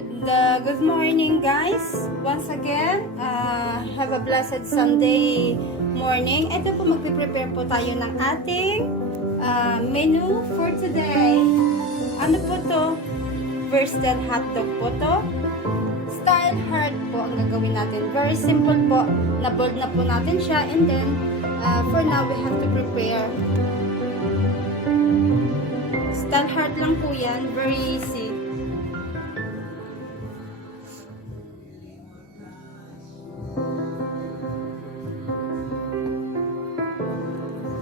Good morning, guys. Once again, have a blessed Sunday morning. Ito po, magpiprepare po tayo ng ating menu for today. Ano po to? Versatile hotdog po to. Style heart po ang gagawin natin. Very simple po. Na-bold na po natin siya. And then, for now, we have to prepare. Style heart lang po yan. Very easy.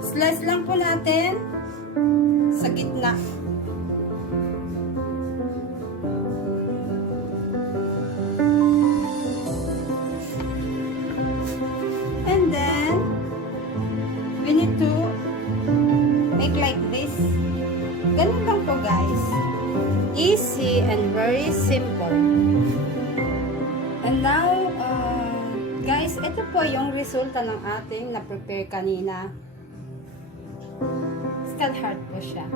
Slice lang po natin sa gitna. And then, we need to make like this. Ganun lang po, guys. Easy and very simple. And now, guys, ito po yung resulta ng ating na-prepare kanina. Skull heart po siya.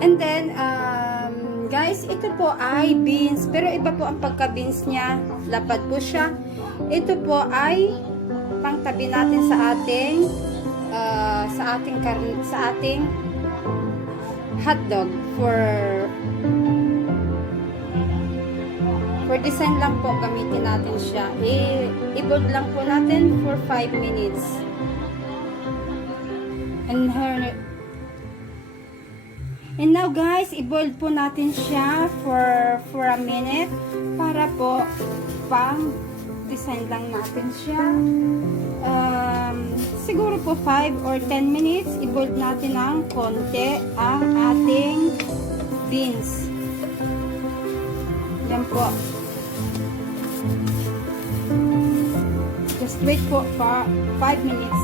And then, guys, ito po ay beans. Pero iba po ang pagka-beans niya. Lapad po siya. Ito po ay pangtabi natin sa ating hotdog for design lang po gamitin natin siya. I-bold lang po natin for 5 minutes. And now, guys, i-boil po natin siya for a minute para po pang design lang natin siya. Siguro po 5 or 10 minutes i-boil natin ng konti ang ating beans. Yan po. Just wait po for 5 minutes.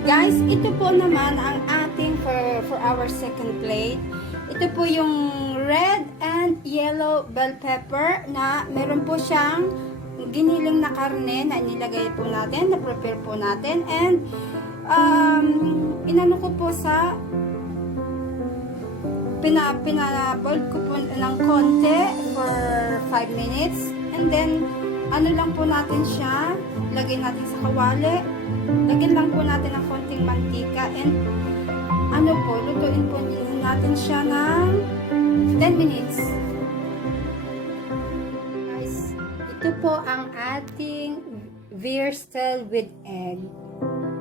Guys, ito po naman ang ating for our second plate. Ito po yung red and yellow bell pepper na meron po siyang giniling na karne na inilagay po natin, na prepare po natin, and inano ko po sa pinaboil ko po ng konti for 5 minutes, and then ano lang po natin siya, lagay natin sa kawali. Lagyan lang po natin ng konting mantika, and ano po, lutuin po natin siya ng 10 minutes. Guys, ito po ang ating versatile with egg.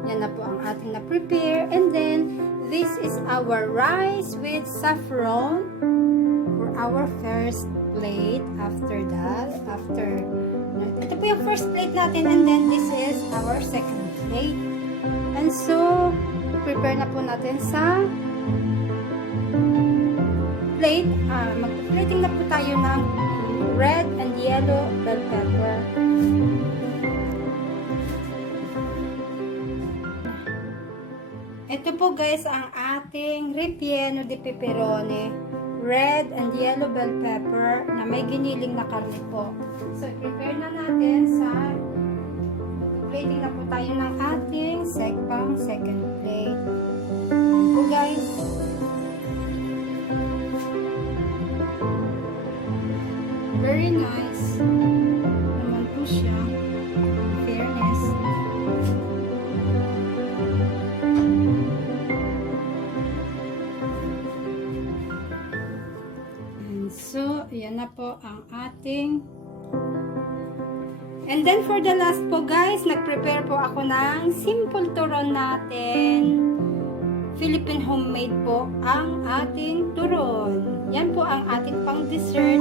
Yan na po ang ating na-prepare. And then, this is our rice with saffron for our first plate. After that, ito po yung first plate natin, and then this is our second plate. And so, prepare na po natin sa plate. Mag-plating na po tayo ng red and yellow bell pepper. Ito po, guys, ang ating ripieno di peperone, red and yellow bell pepper na may giniling na karne po. So, prepare na natin sa plating na po tayo ng ating second plate. Ayan po, guys. Very nice naman po siya. In fairness. And so, ayan na po ang ating. And then for the last po, guys, nag-prepare po ako ng simple turon natin. Philippine homemade po ang ating turon. Yan po ang ating pang dessert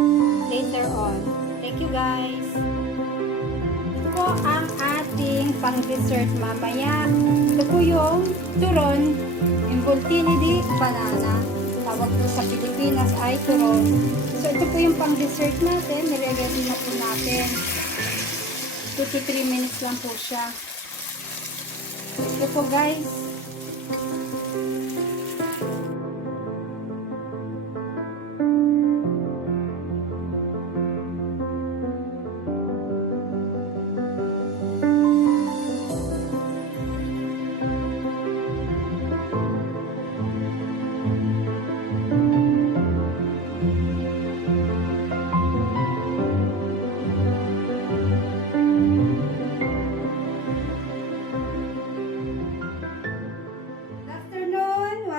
later on. Thank you, guys. Ito po ang ating pang dessert mamaya. Ito po yung turon, involtini di banana. Tawag po sa Pilipinas ay turon. So ito po yung pang dessert natin. Nire-ready na po natin. 2 to 3 minutes lang po siya. Ito po, guys.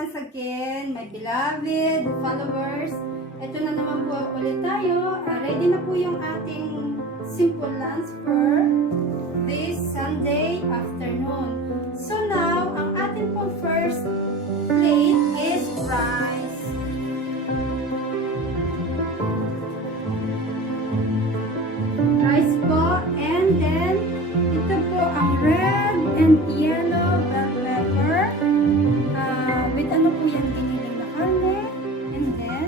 once again, my beloved followers. Ito na naman po ulit tayo. Ready na po yung ating simple lunch for this Sunday afternoon. So now, ang ating po first plate is rice. Rice po, and then ito po ang red and yellow bell pepper. With ano po yan, giniling na karne. And then,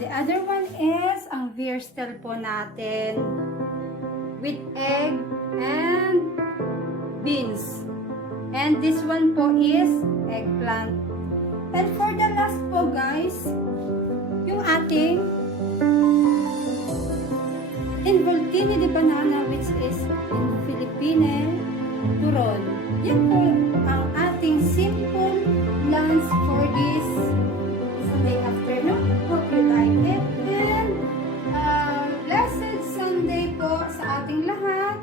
the other one is ang verstel po natin with egg and beans. And this one po is eggplant. And for the last po guys, yung ating involtini de banana, which is in Filipino turon. Yan po ang ating simple lunch for this Sunday afternoon. Hope you like it. And blessed Sunday po sa ating lahat.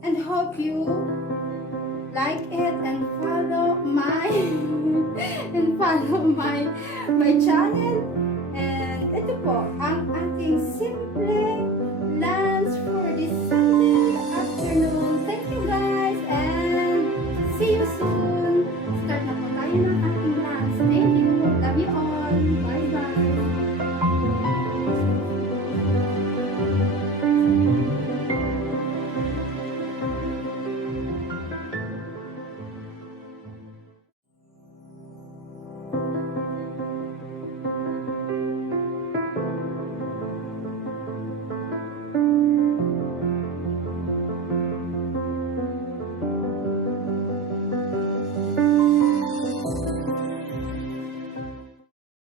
And hope you like it and follow my my channel. And ito po ang ating simple lunch for this Sunday afternoon. Thank you guys and see you soon. Start na po tayo ng